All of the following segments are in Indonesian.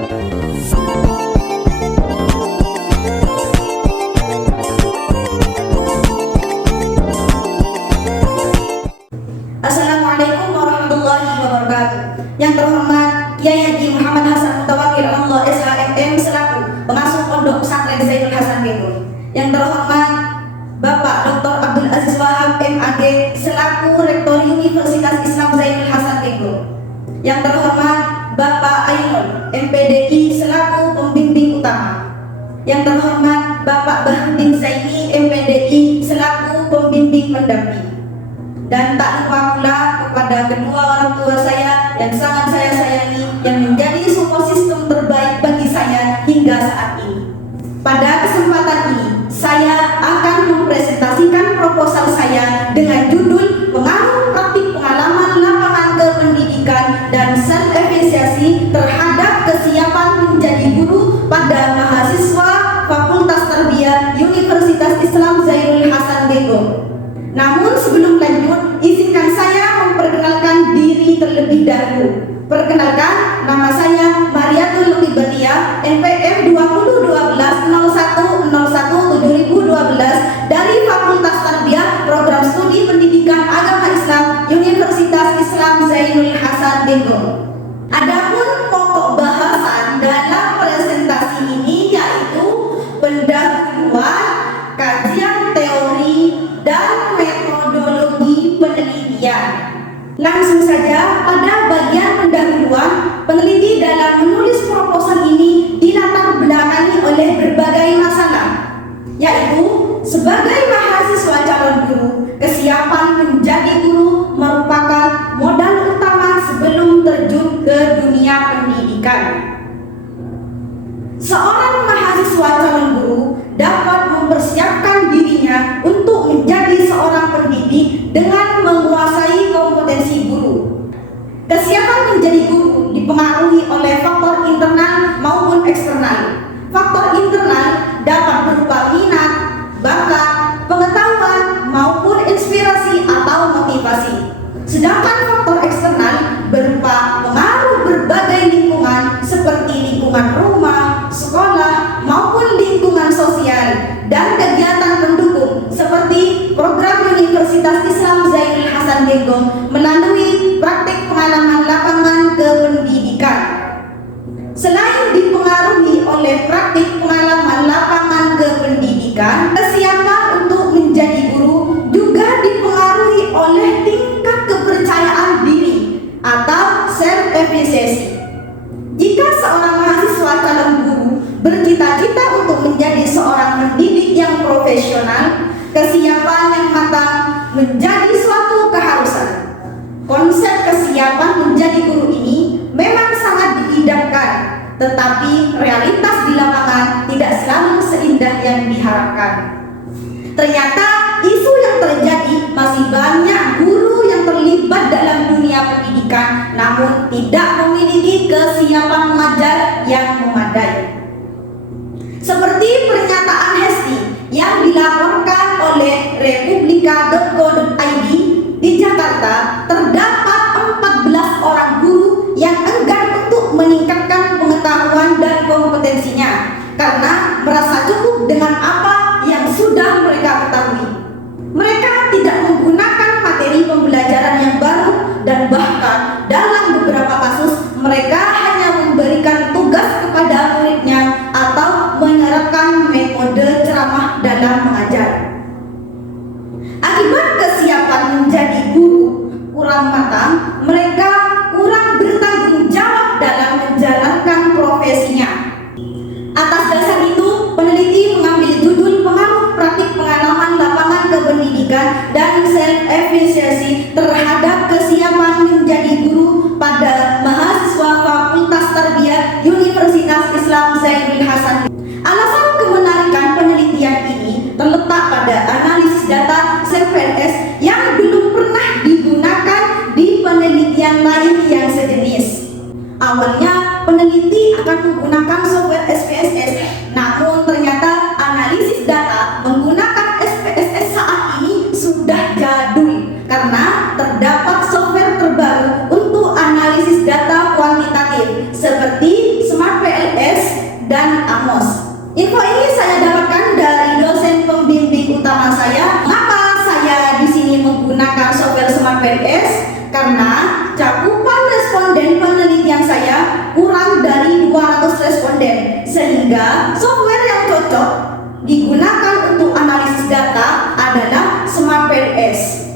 Assalamualaikum warahmatullahi wabarakatuh. Yang terhormat Kiai Haji Muhammad Hasan Mutawakil Allah SHMM selaku pengasuh Pondok Pesantren Zainul Hasan Genggong. Yang terhormat Bapak Dr. Abdul Aziz Wahab MAD selaku Rektor Universitas Islam Zainul Hasan Genggong. Yang terhormat Bapak Ainul MPDI selaku pembimbing utama. Yang terhormat Bapak Bahrudin Zaini MPDI selaku pembimbing pendamping. Dan tak lupa pula kepada kedua orang tua saya yang sangat saya sayangi, yang menjadi support system terbaik bagi saya hingga saat ini. Pada kesempatan ini, saya akan mempresentasikan proposal saya dengan judul Pengaruh Praktik Pengalaman Lapangan Kependidikan dan Self-Efisiensi terhadap Kesiapan Menjadi Guru pada Mahasiswa Fakultas Tarbiyah Universitas Islam Zainul Hasan Genggong. Namun sebelum lanjut, izinkan saya memperkenalkan diri terlebih dahulu. Perkenalkan, nama saya Mariatul Lukibatia, NPM 2012-01-01-2012 dari Fakultas Tarbiyah Program Studi Pendidikan Agama Islam Universitas Islam Zainul Hasan Genggong. Adapun pokok bahasan dalam presentasi ini yaitu pendahuluan, kajian teori, dan metodologi penelitian. Langsung saja pada bagian pendahuluan, peneliti dalam menulis proposal ini dilatar belakangi oleh berbagai masalah, yaitu sebagai mahasiswa calon guru, kesiapan menjadi guru merupakan modal utama sebelum terjun ke dunia pendidikan. Seorang mahasiswa calon guru dapat mempersiapkan dirinya untuk menjadi seorang pendidik dengan menguasai kompetensi guru. Kesiapan menjadi guru dipengaruhi oleh faktor internal maupun eksternal. Faktor internal dapat berupa minat, bakat, pengetahuan, maupun inspirasi atau motivasi. Sedangkan faktor eksternal berupa pengaruh berbagai lingkungan seperti lingkungan rumah, sekolah, maupun lingkungan sosial dan kegiatan pendukung seperti program Universitas Islam Zainul Hasan Genggong melalui praktik pengalaman lapangan kependidikan. Selain dipengaruhi oleh praktik pengalaman lapangan kependidikan, kesiapan untuk menjadi guru juga dipengaruhi oleh tingkat kepercayaan diri atau self-efficiency. Jika seorang mahasiswa calon guru bercita-cita untuk menjadi seorang pendidik yang profesional, kesiapan yang matang menjadi suatu keharusan. Konsep kesiapan menjadi guru ini memang sangat diidamkan, tetapi realitas di lapangan tidak selalu seindah yang diharapkan. Ternyata isu yang terjadi masih banyak guru yang terlibat dalam dunia pendidikan namun tidak memiliki kesiapan mengajar yang memadai. Seperti pernyataan Hesti yang dilaporkan oleh republika.co.id, di Jakarta terdapat 14 orang guru yang enggan untuk meningkatkan pengetahuan dan kompetensinya karena merasa cukup dengan apa yang sudah mereka ketahui. Mereka tidak menggunakan materi pembelajaran yang baru dan bahkan dalam beberapa kasus mereka hanya memberikan tugas kepada muridnya atau menerapkan metode ceramah dalam mengajar. Akibat kesiapan menjadi guru kurang matang, mereka kurang bertanggung jawab dalam menjalankan profesinya. Atas dasar itu, peneliti mengambil judul Pengaruh Praktik Pengalaman Lapangan Kependidikan dan Self-Efficiency terhadap Kesiapan Menjadi Guru pada Mahasiswa Fakultas Tarbiyah Universitas Islam Zainul Hasan. Alasan kemenarikan penelitian ini terletak pada analisis data CPNS yang belum pernah digunakan di penelitian lain yang sejenis. Awalnya peneliti akan menggunakan software SPSS, namun ternyata analisis data menggunakan SPSS saat ini sudah jadul karena terdapat software terbaru untuk analisis data kuantitatif seperti Smart Sehingga software yang cocok digunakan untuk analisis data adalah Smart PLS.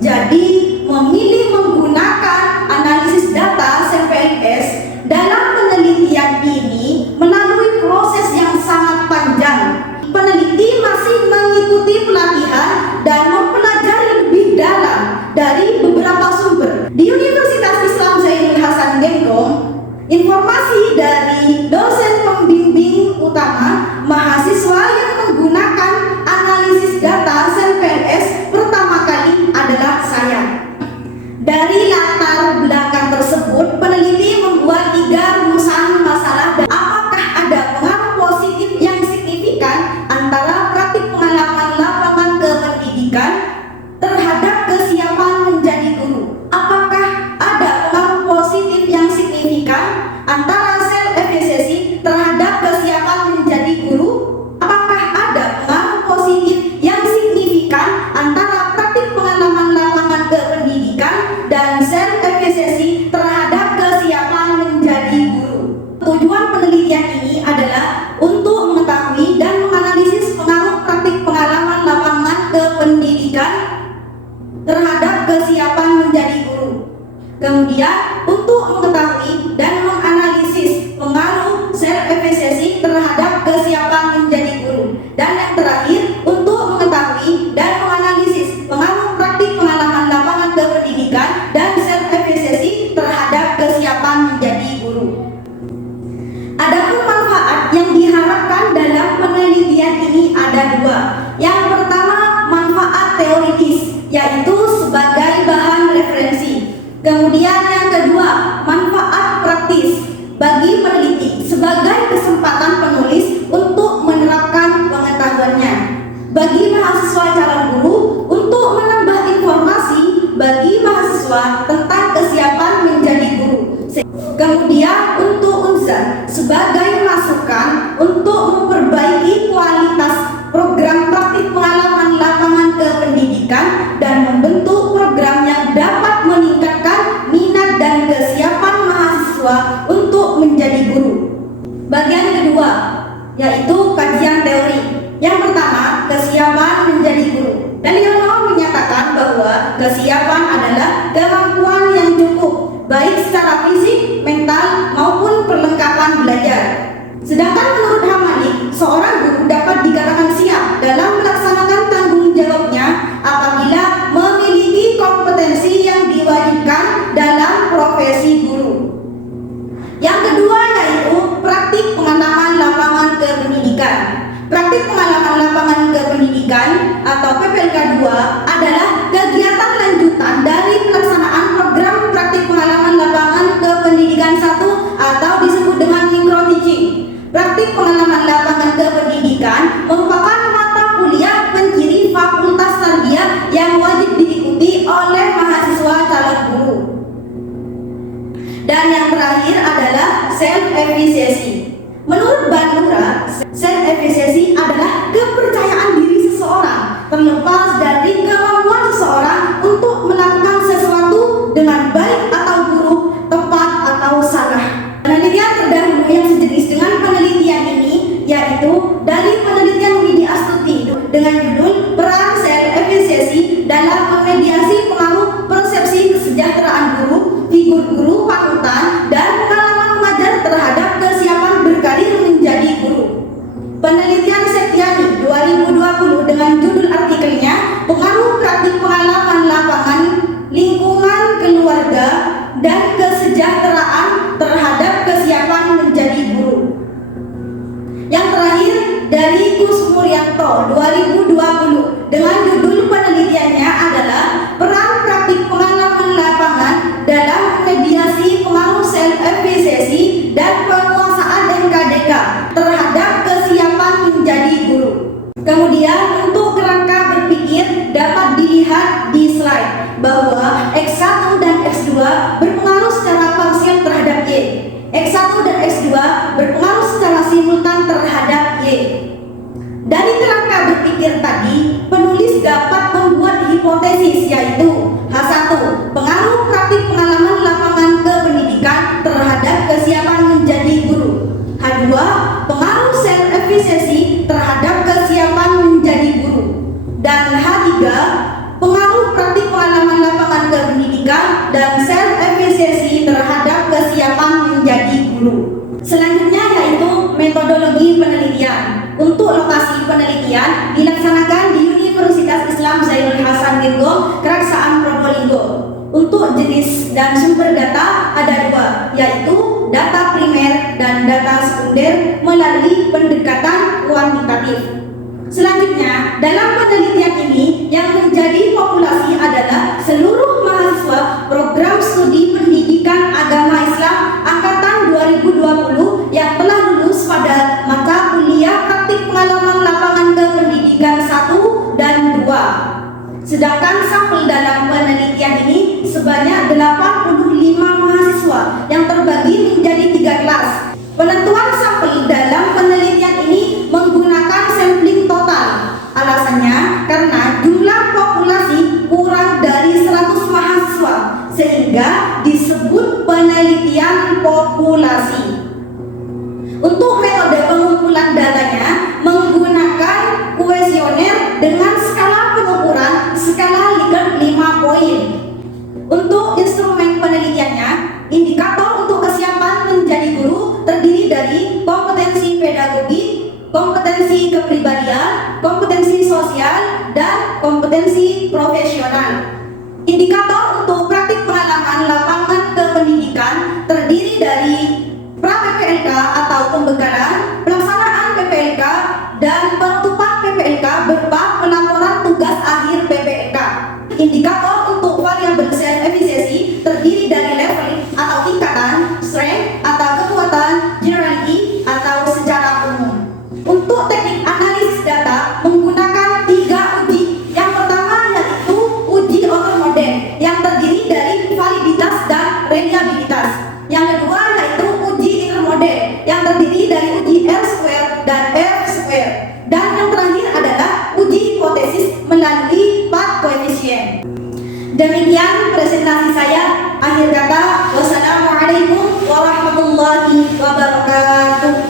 Jadi memilih menggunakan analisis data SPLS dalam penelitian ini melalui proses yang sangat panjang. Peneliti masih mengikuti pelatihan dan mempelajari lebih dalam dari beberapa sumber. Di Universitas Islam Zainul Hasan Dengkong, informasi dari dosen pembimbing utama mahasiswa yang menggunakan analisis data SPLS pertama kali adalah saya. Dari latar belakang tersebut, peneliti membuat 3 rumusan masalah dan apakah ada pengaruh positif yang signifikan antara praktik pengalaman lapangan kependidikan terhadap kesiapan menjadi guru. Apakah ada pengaruh positif yang signifikan antara self efficacy terhadap kesiapan menjadi guru? Apakah ada pengaruh positif yang signifikan antara praktik pengalaman lapangan kependidikan dan self efficacy terhadap kesiapan menjadi guru? Tujuan penelitian ini adalah untuk mengetahui dan menganalisis pengaruh praktik pengalaman lapangan kependidikan terhadap kesiapan menjadi guru. Kemudian untuk mengetahui dan menganalisis pengaruh self efficacy terhadap kesiapan menjadi guru. Dan yang terakhir, untuk mengetahui dan menganalisis pengaruh praktik pengalaman lapangan kependidikan dan self efficacy terhadap kesiapan menjadi guru. Adapun manfaat yang diharapkan dalam penelitian ini ada 2. Yang pertama, manfaat teoritis, yaitu sebagai bahan referensi. Kemudian yang kedua, manfaat praktis bagi peneliti sebagai kesempatan penulis untuk menerapkan pengetahuannya. Bagi mahasiswa calon guru untuk menambah informasi bagi mahasiswa tentang kesiapan menjadi guru. Kemudian untuk Unza sebagai masukan untuk memperbaiki kualitas program praktik pengalaman lapangan kependidikan dan membentuk program yang dapat meningkatkan minat dan kesiapan mahasiswa untuk menjadi guru. Bagian kedua, yaitu kajian teori. Yang pertama, kesiapan menjadi guru. Lyono menyatakan bahwa kesiapan adalah kemampuan yang cukup, baik secara fisik, mental, maupun perlengkapan belajar. Sedangkan menurut Hamalik, seorang guru dapat dikatakan siap dalam melaksanakan tanggung jawabnya apabila memiliki kompetensi yang diwajibkan dalam profesi guru. Yang kedua yaitu praktik pengalaman lapangan kependidikan. Praktik pengalaman lapangan kependidikan atau PPLK 2 adalah kegiatan lanjutan dari pelaksanaan program praktik pengalaman lapangan kependidikan 1 atau disebut dengan micro teaching. Praktik pengalaman lapangan kependidikan merupakan mata kuliah penciri fakultas tarbiyah yang wajib diikuti oleh mahasiswa calon guru. Dan yang terakhir adalah self efficacy. Menurut Bandura, self efficacy adalah kepercayaan diri seseorang terlepas dari kemampuan seseorang untuk melakukan sesuatu dengan baik atau buruk, tepat atau salah. Penelitian terdahulu yang sejenis dengan penelitian ini yaitu dari penelitian Widi Astuti dengan judul Peran Self Efficacy dalam memediasi pengaruh persepsi kesejahteraan guru, figur guru panutan, dan pengalaman mengajar terhadap kesiapan berkarir menjadi guru. Penelitian Septiani 2020 dengan judul artikelnya Pengaruh Praktik Pengalaman Lapangan, Lingkungan Keluarga, dan Kesejahteraan terhadap Kesiapan Menjadi Guru. Yang terakhir dari Kus Muryanto 2020 dengan judul penelitiannya adalah Peran Praktik Pengalaman Lapangan dalam Mediasi Pengaruh Self Efficacy dan Penguasaan NKDK terhadap Kesiapan Menjadi Guru. Kemudian untuk kerangka berpikir dapat dilihat di slide bahwa X1 dan X2 berpengaruh secara parsial terhadap Y. X1 dan X2 berpengaruh secara simultan terhadap Y. Dari kerangka berpikir tadi, penulis dapat membuat hipotesis yaitu H1, pengaruh praktik pengalaman lapangan kependidikan terhadap kesiapan menjadi guru. H2, pengaruh guru. Selanjutnya yaitu metodologi penelitian. Untuk lokasi penelitian dilaksanakan di Universitas Islam Zainul Hasan Girgong, Keraksaan Probolinggo. Untuk jenis dan sumber data ada dua, yaitu data primer dan data sekunder melalui pendekatan kuantitatif. Selanjutnya, dalam penelitian ini yang menjadi populasi adalah seluruh mahasiswa program studi pendidikan agama Islam angkatan 2020 yang telah lulus pada mata kuliah praktik pengalaman lapangan kependidikan 1 dan 2. Sedangkan sampel dalam penelitian ini sebanyak 85 mahasiswa yang terbagi menjadi 3 kelas. Penentuan sampel dalam penelitian ini menggunakan sampling total. Alasannya karena jumlah populasi kurang dari 100 mahasiswa sehingga disebut penelitian populasi. Untuk metode pengumpulan datanya menggunakan kuesioner dengan skala pengukuran skala Likert 5 poin. Untuk instrumen penelitiannya, indikator untuk kesiapan menjadi guru terdiri dari kompetensi pedagogi, kompetensi kepribadian, kompetensi sosial, dan kompetensi profesional. Indikator untuk praktik pengalaman lapangan kependidikan terdiri dari pra-PPLK atau pembekalan, pelaksanaan PPLK, dan penutupan PPLK berupa pelaporan tugas akhir PPLK. Indikator untuk variabel self efficacy terdiri dari level atau tingkatan, strength atau kekuatan, generality atau secara umum. Untuk teknik analisis data menggunakan 3 uji. Yang pertama yaitu uji outer model yang terdiri dari validitas dan reliabilitas. Yang kedua yaitu uji inner model yang terdiri dari uji R2 dan F2. Dan yang terakhir adalah uji hipotesis melalui path coefficient. Demikian presentasi saya. Akhir kata, wassalamualaikum warahmatullahi wabarakatuh.